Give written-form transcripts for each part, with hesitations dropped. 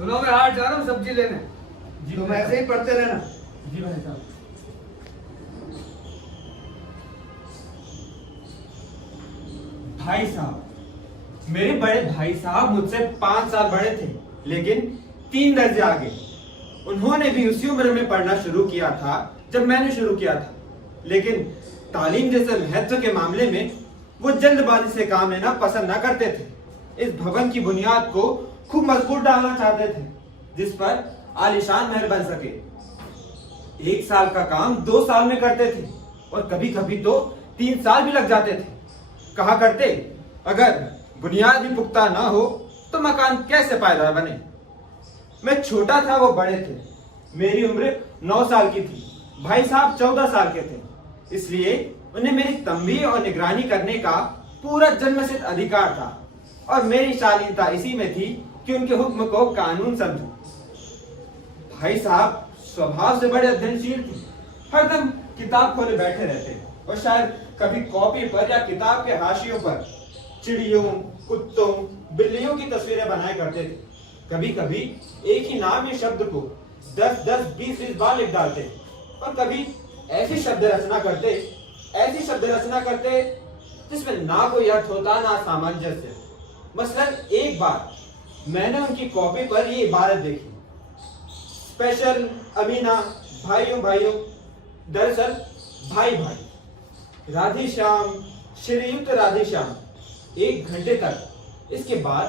सुनो, मैं हाट जा रहा हूँ सब्जी लेने। जी तुम ऐसे ही पढ़ते रहना। जी भाई साहब। भाई साहब, मेरे बड़े भाई साहब मुझसे 5 साल बड़े थे, लेकिन 3 दर्जे आगे। उन्होंने भी उसी उम्र में पढ़ना शुरू किया था जब मैंने शुरू किया था, लेकिन तालीम जैसे महत्व के मामले में वो जल्दबाजी से काम लेना पसंद न करते थे। इस भवन की बुनियाद को खूब मजबूत डालना चाहते थे, जिस पर आलीशान महल बन सके। 1 साल का काम 2 साल में करते थे, और कभी कभी तो 3 साल भी लग जाते थे। कहा करते, अगर बुनियाद भी पुख्ता ना हो तो मकान कैसे पायदार बने। मैं छोटा था, वो बड़े थे। मेरी उम्र 9 साल की थी, भाई साहब 14 साल के थे। इसलिए उन्हें मेरी तंबीह और निगरानी करने का पूरा जन्मसिद्ध अधिकार था, और मेरी शालीनता इसी में थी कि उनके हुक्म को कानून समझूं। भाई साहब स्वभाव से बड़े अध्ययनशील थे, हरदम किताब खोले बैठे रहते, और शायद कभी कॉपी पर या किताब के हाशियों पर चिड़ियों, कुत्तों, बिल्लियों की तस्वीरें बनाया करते थे। कभी कभी एक ही नाम या शब्द को 10-10, 20-20 बार लिख डालते, और कभी ऐसी शब्द रचना करते जिसमें ना कोई अर्थ होता, ना सामंजस्य। मसलन एक बार मैंने उनकी कॉपी पर ये इबारत देखी, स्पेशल अमीना, भाइयों भाइयों, दरअसल भाई भाई, राधेश्याम, श्रीयुक्त राधेश्याम। 1 घंटे तक। इसके बाद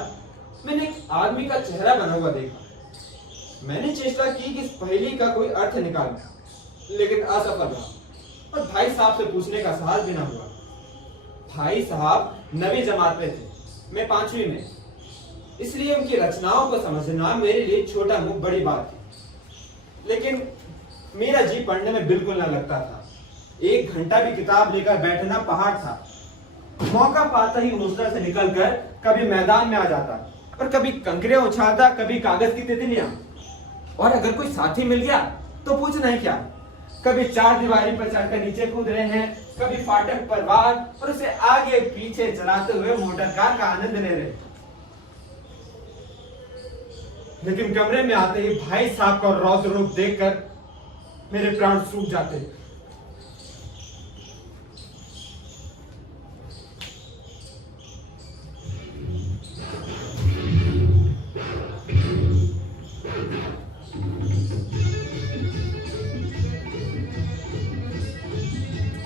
मैंने एक आदमी का चेहरा बना हुआ देखा। मैंने चेष्टा की कि इस पहेली का कोई अर्थ निकालूं, लेकिन असफल रहा, और भाई साहब से पूछने का साहस भी न हुआ। भाई साहब 9वीं जमात में थे, मैं 5वीं में, इसलिए उनकी रचनाओं को समझना मेरे लिए छोटा मुंह बड़ी बात थी। लेकिन मेरा जी पढ़ने में बिल्कुल न लगता था। 1 घंटा भी किताब लेकर बैठना पहाड़ था। मौका पाता ही मुस्तर से निकलकर कभी मैदान में आ जाता, और कभी कंकरे उछालता, कभी कागज की तितलियां। और अगर कोई साथी मिल गया तो पूछना ही क्या, कभी 4 दीवारी पर चढ़कर नीचे कूद रहे हैं, कभी फाटक पर वार, और उसे आगे पीछे चलाते हुए मोटर कार का आनंद ले रहे। लेकिन कमरे में आते ही भाई साहब का रौद्र रूप देखकर मेरे प्राण सूख जाते।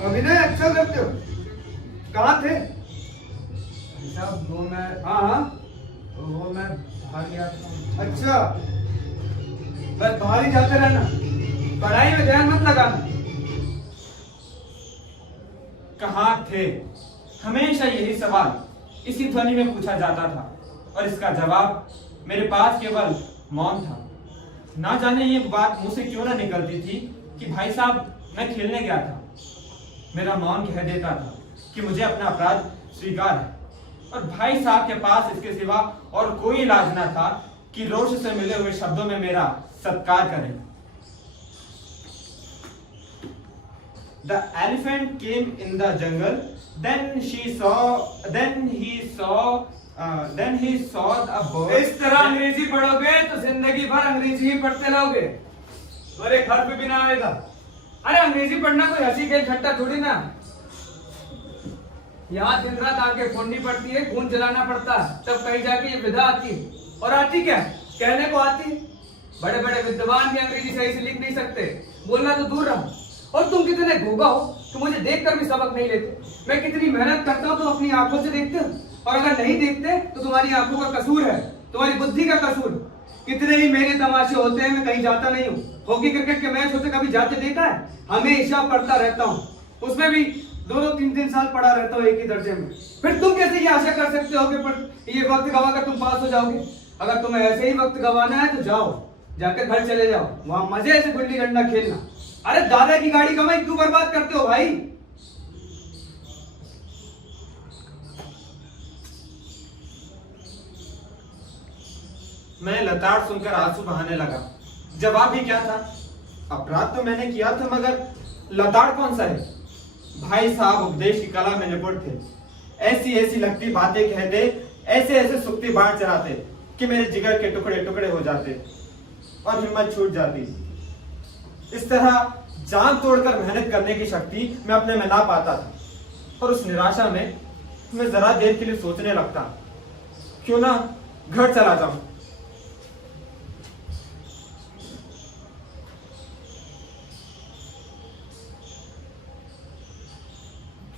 अभिनय अच्छा करते हो। कहाँ थे? साहब वो मैं हाँ, वो मैं बाहर गया था। अच्छा, बस बाहर ही जाते रहना, पढ़ाई में ध्यान मत लगाना। कहाँ थे? हमेशा यही सवाल इसी ध्वनि में पूछा जाता था, और इसका जवाब मेरे पास केवल मौन था। ना जाने ये बात मुंह से क्यों ना निकलती थी कि भाई साहब मैं खेलने गया था। मेरा मौन कह देता था कि मुझे अपना अपराध स्वीकार है, और भाई साहब के पास इसके सिवा और कोई इलाज ना था कि रोष से मिले हुए शब्दों में मेरा सत्कार करें। The elephant came in the jungle. Then he saw a bird. इस तरह अंग्रेजी पढ़ोगे तो जिंदगी भर अंग्रेजी ही पढ़ते रहोगे, और एक हर्फ भी ना आएगा। अरे अंग्रेजी पढ़ना कोई हंसी खेल खट्टा थोड़ी ना। यहाँ दिन रात आके फोड़नी पड़ती है, खून जलाना पड़ता है, तब कहीं जाके ये विधा आती है। और आती क्या, कहने को आती, बड़े बड़े विद्वान भी अंग्रेजी सही से लिख नहीं सकते, बोलना तो दूर रहा। और तुम कितने घोगा हो कि मुझे देखकर भी सबक नहीं लेते। मैं कितनी मेहनत करता हूँ, तुम अपनी आंखों से देखते हो, और अगर नहीं देखते तो तुम्हारी आंखों का कसूर है, तुम्हारी बुद्धि का कसूर। कितने ही मेरे तमाशे होते हैं, मैं कहीं जाता नहीं हूँ। हॉकी क्रिकेट के मैच होते कभी जाते देखा है? हमेशा पढ़ता रहता हूँ, उसमें भी 2-3 साल पढ़ा रहता हूँ एक ही दर्जे में। फिर तुम कैसे ये आशा कर सकते हो कि ये वक्त गवा कर तुम पास हो जाओगे? अगर तुम्हें ऐसे ही वक्त गवाना है तो जाओ, जाकर घर चले जाओ, वहां मजे से गुल्ली डंडा खेलना। अरे दादा की गाड़ी कमाई क्यों बर्बाद करते हो भाई? मैं लताड़ सुनकर आंसू बहाने लगा। जवाब भी क्या था? अपराध तो मैंने किया था, मगर लताड़ कौन सा है? भाई साहब उपदेश की कला में निपुण थे। ऐसी ऐसी लगती बातें कहते, ऐसे ऐसे सुक्ति बाण चलाते कि मेरे जिगर के टुकड़े टुकड़े हो जाते और हिम्मत छूट जाती। इस तरह जान तोड़कर मेहनत करने की शक्ति मैं अपने में ना पाता था, और उस निराशा में मैं जरा देर के लिए सोचने लगता, क्यों ना घर चला जाऊं।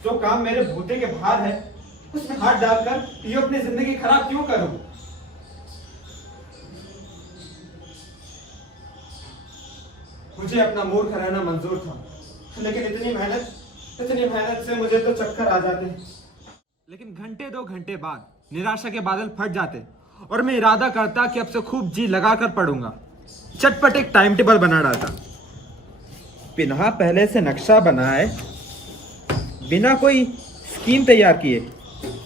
जो काम मेरे भूते के बाहर है, उसमें हाथ डालकर ये अपनी जिंदगी खराब क्यों करूं? मुझे अपना मूर्ख रहना मंजूर था, लेकिन इतनी मेहनत से मुझे तो चक्कर आ जाते। लेकिन घंटे 2 घंटे बाद निराशा के बादल फट जाते और मैं इरादा करता कि अब से खूब जी लगाकर पढ़ूंगा। चटपट एक टाइम टेबल बना डालता, बिना पहले से नक्शा बनाए, बिना कोई स्कीम तैयार किए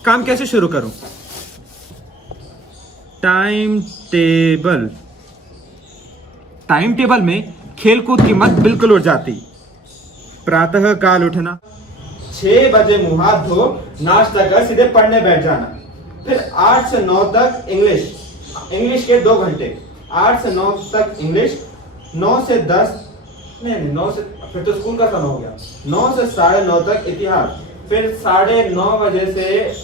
काम कैसे शुरू करूं। टाइम टेबल में खेलकूद की मत बिल्कुल उड़ जाती। प्रातः काल उठना, 6 बजे मुंह हाथ धो नाश्ता कर सीधे पढ़ने बैठ जाना, फिर 8 से 9 तक इंग्लिश के 2 घंटे, 8 से 9 तक इंग्लिश, 9 से 10 नहीं 9 से, फिर तो स्कूल का समय हो गया, 9 से 9:30 तक इतिहास, फिर 9:30 बजे से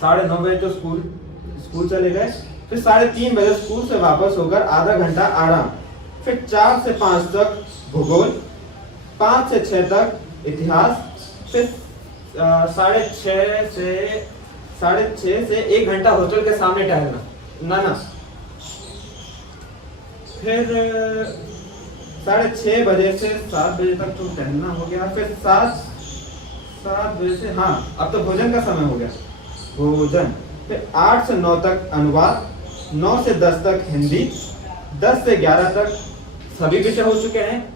9:30 बजे तो स्कूल चले गए, फिर 3:30 बजे स्कूल से वापस होकर आधा घंटा आराम, फिर 4 से 5 तक भूगोल, 5 से 6 तक इतिहास, फिर 6:30 से 1 घंटा होटल के सामने टहलना ना, फिर 6:30 बजे से 7 बजे तक तो टहलना हो गया, फिर 7 बजे से, हाँ अब तो भोजन का समय हो गया, भोजन, फिर 8 से 9 तक अनुवाद, 9 से 10 तक हिंदी, 10 से 11 तक सभी विषय हो चुके हैं,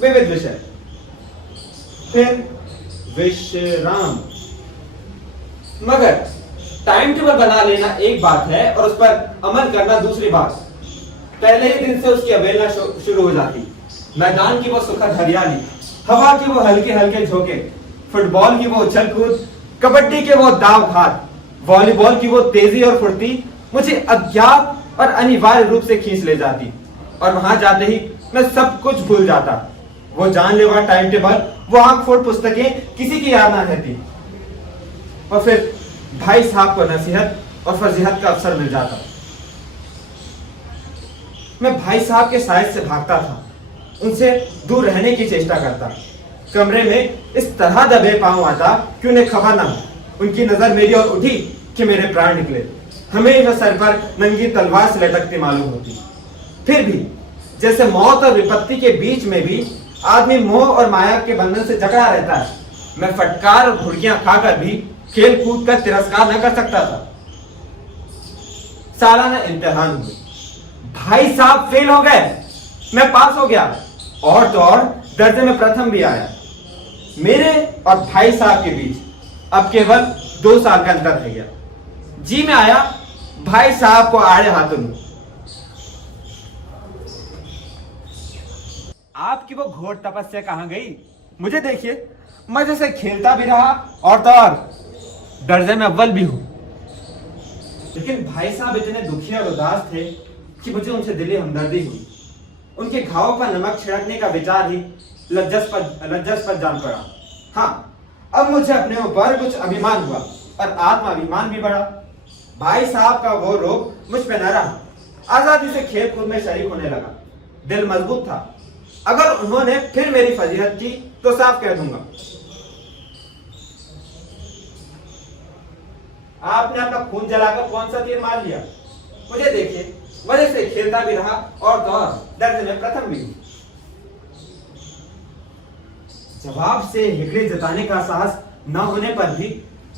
विविध विषय, फिर विश्राम। मगर टाइम टेबल बना लेना एक बात है और उस पर अमल करना दूसरी बात। पहले ही दिन से उसकी अवहेलना शुरू हो जाती। मैदान की वो सुखद हरियाली, हवा की वो हल्के हल्के झोंके, फुटबॉल की वो उछल कूद, कबड्डी के वो दाव घात, वॉलीबॉल की वो तेजी और फुर्ती मुझे अज्ञात और अनिवार्य रूप से खींच ले जाती, और वहां जाते ही मैं सब कुछ भूल जाता। वो जानलेवा टाइम टेबल, वो आंख फोड़ पुस्तकें किसी की याद ना रहती, और फिर भाई साहब को नसीहत और फजीहत का अवसर मिल जाता। मैं भाई साहब के साइड से भागता था, उनसे दूर रहने की चेष्टा करता, कमरे में इस तरह दबे पांव आता कि उन्हें खबर ना हो। उनकी नजर मेरी ओर उठी कि मेरे प्राण निकले, हमेशा सर पर नंगी तलवार से लटकती मालूम होती। फिर भी जैसे मौत और विपत्ति के बीच में भी आदमी मोह और माया के बंधन से जकड़ा रहता है, मैं फटकार और घुड़कियां खाकर भी खेल कूद का तिरस्कार न कर सकता था। सालाना इम्तिहान हुए, भाई साहब फेल हो गए, मैं पास हो गया, और तो और दर्जे में प्रथम भी आया। मेरे और भाई साहब के बीच अब केवल 2 साल का अंतर रह गया। जी में आया भाई साहब को आड़े हाथों लूं। आपकी वो घोर तपस्या कहां गई? मुझे देखिए, मजे से खेलता भी रहा और तो और दर्जे में अव्वल भी हूं। लेकिन भाई साहब इतने दुखी और उदास थे कि मुझे उनसे दिली हमदर्दी हुई। उनके घावों पर नमक छिड़कने का विचार ही लज्जास्पद जान पड़ा। हाँ, अब मुझे अपने ऊपर कुछ अभिमान हुआ और आत्माभिमान भी बढ़ा। भाई साहब का वो रोग मुझ पे न रहा। आजादी से खेल कूद में शरीक होने लगा। दिल मजबूत था। अगर उन्होंने फिर मेरी फजीहत की तो साफ कह दूंगा। आपने अपना खून जलाकर कौन सा तीर मार लिया? मुझे देखिए, वजह से खेलता भी रहा और दौर दर्जे में प्रथम भी। जवाब से हिकड़ी जताने का साहस न होने पर भी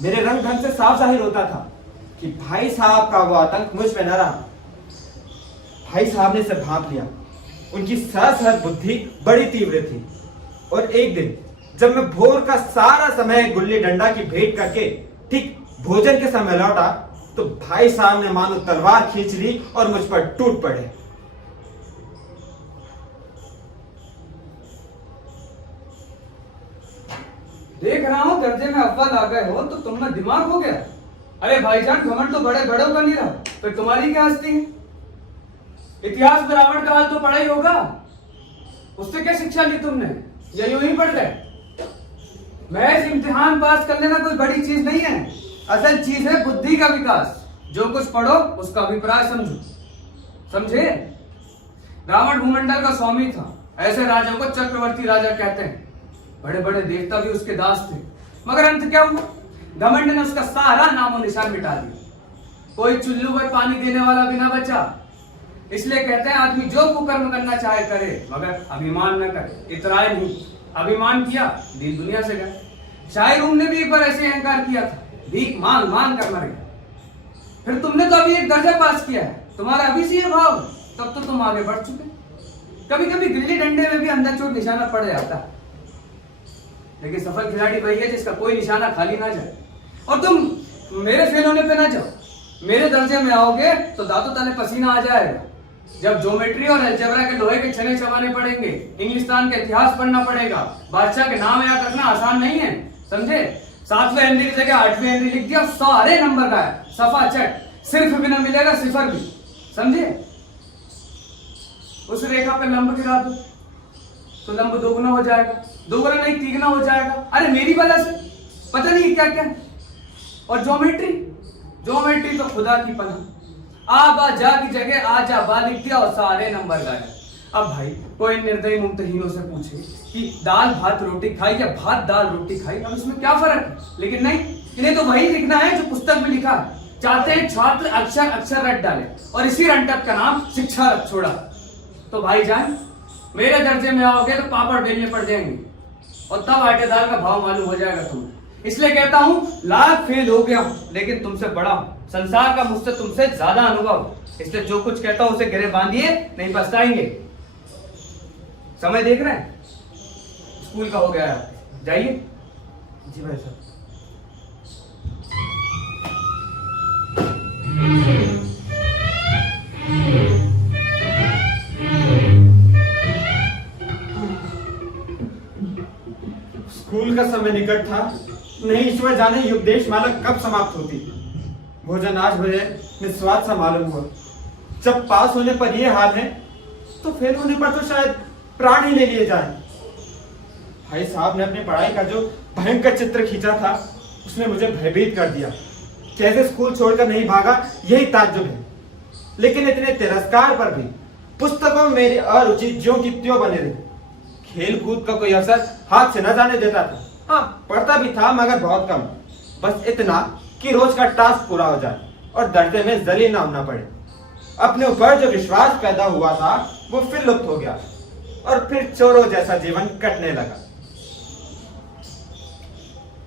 मेरे रंग ढंग से साफ जाहिर होता था कि भाई साहब का वो आतंक मुझ पे न रहा। भाई साहब ने इसे भांप लिया। उनकी सहज बुद्धि बड़ी तीव्र थी और एक दिन जब मैं भोर का सारा समय गुल्ली डंडा की भेंट करके ठीक भोजन के समय लौटा तो भाई साहब ने मानो तलवार खींच ली और मुझ पर टूट पड़े। देख रहा हूं दर्जे में अव्वल आ गए हो तो तुम में दिमाग हो गया। अरे भाईजान, घमंड तो बड़े बड़ों का नहीं रहा, फिर तुम्हारी क्या हस्ती है? इतिहास में रावण का हाल तो पढ़ा ही होगा। उससे क्या शिक्षा ली तुमने? या यूं ही पढ़ गए? महज इम्तिहान पास कर लेना कोई बड़ी चीज नहीं है। असल चीज है बुद्धि का विकास। जो कुछ पढ़ो उसका अभिप्राय समझो। समझे? रावण भूमंडल का स्वामी था। ऐसे राजा को चक्रवर्ती राजा कहते हैं। बड़े बड़े देवता भी उसके दास थे, मगर अंत क्या हुआ? घमंड ने उसका सारा नामो निशान मिटा दिया। कोई चुल्लू पर पानी देने वाला भी ना बचा। इसलिए कहते हैं आदमी जो कुकर्म करना चाहे करे, मगर अभिमान न करे। इतराए नहीं, अभिमान किया दीन दुनिया से गए। शायर ने भी एक बार ऐसे अहंकार किया था, भीख मांग मांग कर मर गया। फिर तुमने तो अभी एक दर्जा पास किया है, तुम्हारा अभी से ये भाव, तब तो तुम आगे बढ़ चुके। कभी कभी गिल्ली डंडे में भी अंदर चोट निशाना पड़ जाता है, लेकिन सफल खिलाड़ी वही है जिसका कोई निशाना खाली ना जाए। और तुम मेरे फेल होने पे ना जाओ। मेरे दर्जे में आओगे तो दांतों तले पसीना आ जाएगा। जब ज्योमेट्री और अलजेब्रा के लोहे के छने चबाने पड़ेंगे, इंग्लिस्तान का इतिहास पढ़ना पड़ेगा। बादशाह के नाम याद रखना आसान नहीं है, समझे? 7वें हेनरी की जगह 8वें हेनरी लिख दिया, सारे नंबर गायब, सफा चट। सिर्फ भी ना मिलेगा, सिफर भी, समझे? उस रेखा पे लंब गिरा दो तो लंब दोगुना हो जाएगा, दोगुना नहीं तीगुना हो जाएगा। अरे मेरी वजह से पता नहीं क्या क्या। और ज्योमेट्री, ज्योमेट्री तो खुदा की पनाह। आ बा जा की जगह आ जा बा लिख दिया और सारे नंबर गायब। अब भाई कोई निर्दयी मुमतहीनों से पूछे कि दाल भात रोटी खाई या भात दाल रोटी खाई, अब इसमें क्या फर्क है? लेकिन नहीं, इन्हें तो वही लिखना है जो पुस्तक में लिखा है। चाहते हैं छात्र अक्षर अक्षर रट डाले और इसी रंटक का नाम शिक्षा रख छोड़ा। तो भाईजान, मेरे दर्जे में आओगे तो पापड़ बेलने पड़ जाएंगे और तब आटे दाल का भाव मालूम हो जाएगा तुम्हें। इसलिए कहता हूं, लाख फेल हो गया हूं लेकिन तुमसे बड़ा हूं। संसार का मुझसे तुमसे ज्यादा अनुभव, इसलिए जो कुछ कहता हूं उसे गिरे बांधिए, नहीं पछताएंगे। समय देख रहे हैं? स्कूल का हो गया है, जाइए। जी भाई साहब। स्कूल का समय निकट था, नहीं ईश्वर जाने उपदेश माला कब समाप्त होती। भोजन 8 बजे निस्वाद सा मालूम हुआ। जब पास होने पर यह हाल है तो फेल होने पर तो शायद प्राण ही ले लिए जाए। भाई साहब ने अपनी पढ़ाई का जो भयंकर चित्र खींचा था उसने मुझे भयभीत कर दिया। कैसे स्कूल छोड़कर नहीं भागा यही ताज्जुब है। लेकिन इतने तिरस्कार पर भी पुस्तकों में मेरी अरुचि ज्यों की त्यों बने रही। खेल कूद का कोई अवसर हाथ से न जाने देता था। हाँ, पढ़ता भी था मगर बहुत कम, बस इतना कि रोज का टास्क पूरा हो जाए और दर्जे में जलील ना होना पड़े। अपने ऊपर जो विश्वास पैदा हुआ था वो फिर लुप्त हो गया और फिर चोरों जैसा जीवन कटने लगा।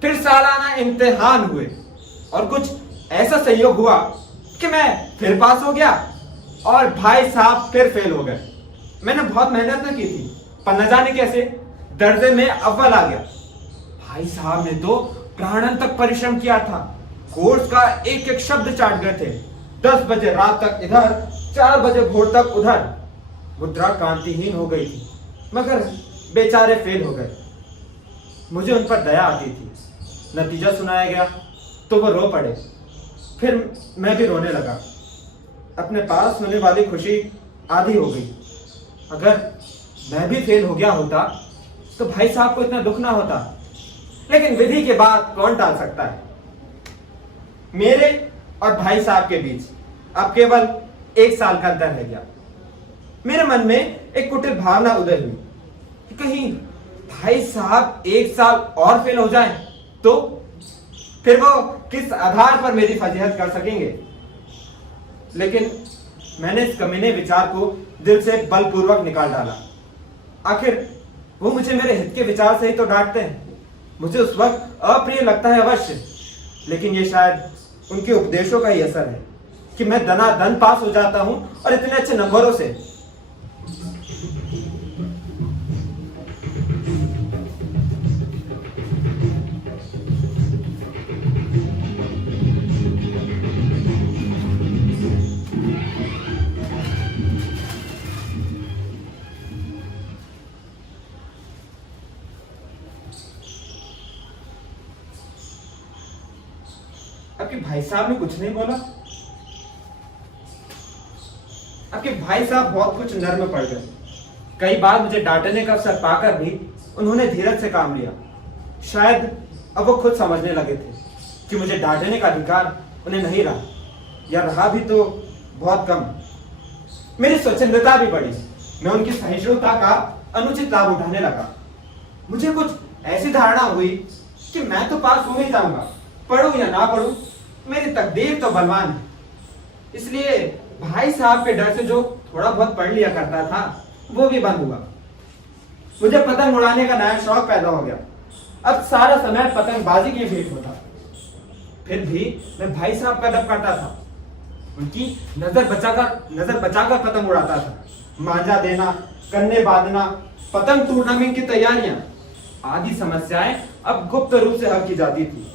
फिर सालाना इम्तिहान हुए और कुछ ऐसा संयोग हुआ कि मैं फिर पास हो गया और भाई साहब फिर फेल हो गए। मैंने बहुत मेहनत न की थी पर न जाने कैसे दर्जे में अव्वल आ गया। भाई साहब ने तो प्राणन तक परिश्रम किया था। कोर्स का एक एक शब्द चाट गए थे। 10 बजे रात तक इधर, 4 बजे भोर तक उधर। मुद्रा कांतिहीन हो गई थी मगर बेचारे फेल हो गए। मुझे उन पर दया आती थी। नतीजा सुनाया गया तो वो रो पड़े। फिर मैं भी रोने लगा। अपने पास होने वाली खुशी आधी हो गई। अगर मैं भी फेल हो गया होता तो भाई साहब को इतना दुख ना होता, लेकिन विधि के बाद कौन टाल सकता है। मेरे और भाई साहब के बीच अब केवल 1 साल का अंतर रह गया। मेरे मन में एक कुटिल भावना उदय हुई कि कहीं भाई साहब 1 साल और फेल हो जाएं तो फिर वो किस आधार पर मेरी फजीहत कर सकेंगे। लेकिन मैंने इस कमीने विचार को दिल से बलपूर्वक निकाल डाला। आखिर वो मुझे मेरे हित के विचार से ही तो डांटते हैं। मुझे उस वक्त अप्रिय लगता है अवश्य, लेकिन ये शायद उनके उपदेशों का ही असर है कि मैं दनादन पास हो जाता हूं और इतने अच्छे नंबरों से। आपके भाई साहब ने कुछ नहीं बोला। आपके भाई साहब बहुत कुछ नर्म पड़ गए। कई बार मुझे डांटने का अवसर पाकर भी उन्होंने धीरज से काम लिया। शायद अब वो खुद समझने लगे थे कि मुझे डांटने का अधिकार उन्हें नहीं रहा, या रहा भी तो बहुत कम। मेरी स्वच्छंदता भी बढ़ी। मैं उनकी सहिष्णुता का अनुचित लाभ उठाने लगा। मुझे कुछ ऐसी धारणा हुई कि मैं तो पास हो ही जाऊंगा, पढ़ूं या ना पढ़ूं, मेरी तकदीर तो बलवान है। इसलिए भाई साहब के डर से जो थोड़ा बहुत पढ़ लिया करता था वो भी बंद हुआ। मुझे पतंग उड़ाने का नया शौक पैदा हो गया। अब सारा समय पतंगबाजी की भेंट होता। फिर भी मैं भाई साहब का अदब करता था। उनकी नजर बचाकर पतंग उड़ाता था। मांझा देना, कन्ने बांधना, पतंग टूर्नामेंट की तैयारियां आदि समस्याएं अब गुप्त रूप से हल की जाती थी।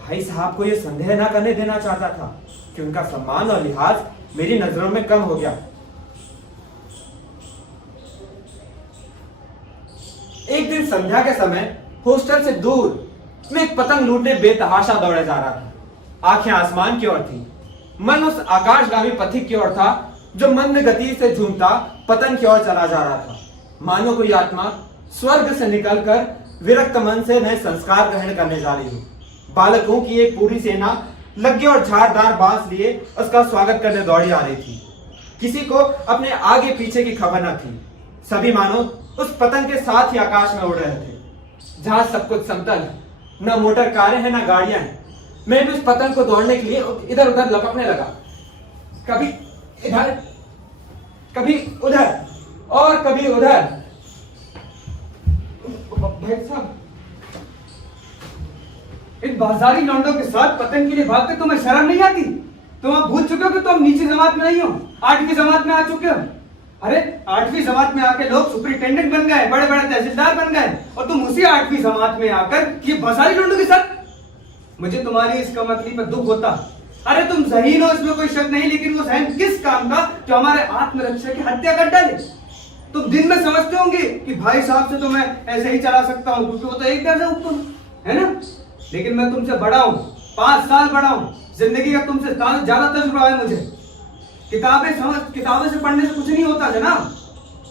भाई साहब को यह संदेह ना करने देना चाहता था कि उनका सम्मान और लिहाज मेरी नजरों में कम हो गया। एक दिन संध्या के समय हॉस्टल से दूर मैं एक पतंग लूटने बेतहाशा दौड़े जा रहा था। आंखें आसमान की ओर थी, मन उस आकाशगामी पथिक की ओर था जो मंद गति से झूमता पतंग की ओर चला जा रहा था। मानो कोई आत्मा स्वर्ग से निकलकर विरक्त मन से नए संस्कार ग्रहण करने जा रही हो। बालकों की एक पूरी सेना लग्गे और झाड़दार बांस लिए उसका स्वागत करने दौड़ी आ रही थी। किसी को अपने आगे पीछे की खबर न थी। सभी मानो उस पतंग के साथ ही आकाश में उड़ रहे थे। जहां सब कुछ समतल, न मोटर कारें हैं न गाड़ियां हैं। मैं भी उस पतंग को दौड़ने के लिए इधर उधर लपकने लगा। कभी इधर, कभी उधर और कभी उधर। भाई साहब, इन बाजारी लौंडों के साथ पतंग के लिए भागते तुम्हें शर्म नहीं आती? तुम अब भूल चुके हो कि तुम नीची जमात में नहीं हो, 8वीं जमात में आ चुके हो। अरे 8वीं जमात में आके लोग सुपरिटेंडेंट बन गए, बड़े बड़े तहसीलदार बन गए, और तुम उसी 8वीं जमात में आकर ये बाजारी लौंडों के साथ। मुझे तुम्हारी इस कमतली पर दुख होता। अरे तुम ज़हीन हो, इसमें कोई शक नहीं, लेकिन वो ज़हन किस काम का जो हमारे आत्मरक्षा की हत्या कर डाले। तुम दिन में समझते होंगे कि भाई साहब से तो मैं ऐसे ही चला सकता हूँ क्योंकि वो तो एक दर्जा ऊपर है ना, लेकिन मैं तुमसे बड़ा हूँ, 5 साल बड़ा हूँ। जिंदगी का तुमसे ज्यादा तजुर्बा है मुझे। किताबें से पढ़ने से कुछ नहीं होता जनाब।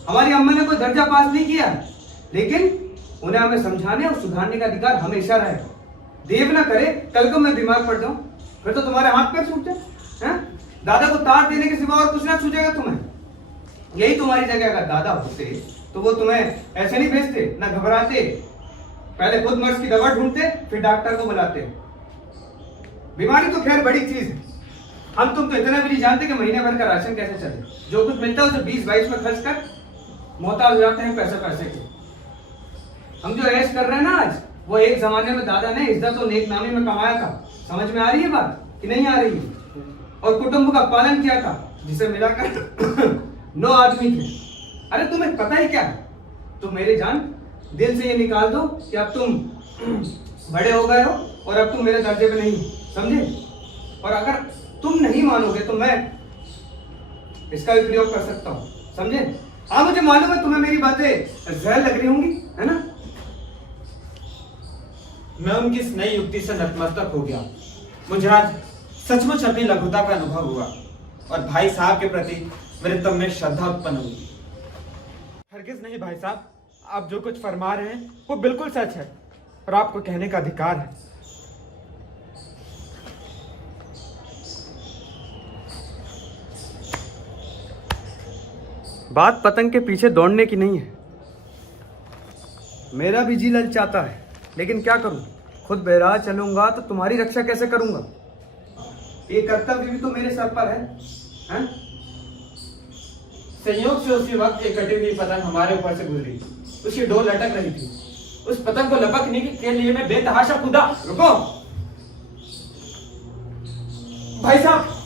हमारी अम्मा ने कोई दर्जा पास नहीं किया, लेकिन उन्हें हमें समझाने और सुधारने का अधिकार हमेशा रहेगा। देव ना करे कल को मैं बीमार पड़ जाऊं, फिर तो तुम्हारे हाथ पैर छूट जाए। दादा को तार देने के सिवा और कुछ ना छूटेगा तुम्हें। यही तुम्हारी जगह अगर दादा होते तो वो तुम्हें ऐसे नहीं भेजते, ना घबराते। पहले खुद मर्ज की दवा ढूंढते, फिर डॉक्टर को बुलाते। बीमारी तो खैर बड़ी चीज है। हम तुम तो इतना भी नहीं जानते कि महीने भर का राशन कैसे चले। जो कुछ मिलता है उसे 20-22 में खर्च कर मोहताज हो जाते हैं पैसे के। हम जो ऐश कर रहे हैं ना आज, वो एक जमाने में दादा ने इज्जत और नेकनामी में कमाया था। समझ में आ रही है बात कि नहीं आ रही है? और कुटुंब का पालन किया था, जिसे मिलाकर 9 आदमी थे। अरे तुम्हें पता ही क्या है? तो मेरी जान, दिल से ये निकाल दो कि अब तुम बड़े हो गए हो और अब तुम मेरे दर्जे पे नहीं, समझे? और अगर तुम नहीं मानोगे तो मैं इसका भी प्रयोग कर सकता हूँ, समझे? हाँ, मुझे मालूम है तुम्हें मेरी बातें जहर लग रही होंगी, है ना? मैं उनकी इस नई युक्ति से नतमस्तक हो गया। मुझे आज सचमुच अपनी लघुता का अनुभव हुआ और भाई साहब के प्रति मेरे तन में श्रद्धा उत्पन्न हुई। हरगिज नहीं भाई साहब, आप जो कुछ फरमा रहे हैं वो बिल्कुल सच है और आपको कहने का अधिकार है। बात पतंग के पीछे दौड़ने की नहीं है। मेरा भी जी ललचाता है, लेकिन क्या करूं? खुद बहरा चलूंगा तो तुम्हारी रक्षा कैसे करूंगा? ये कर्तव्य भी तो मेरे सर पर है, हैं? संयोग से उसी वक्त एक कटी हुई पतंग हमारे ऊपर से गुजरी। उसकी डोर लटक रही थी। उस पतंग को लपकने के लिए मैं बेतहाशा कूदा। रुको भाई साहब,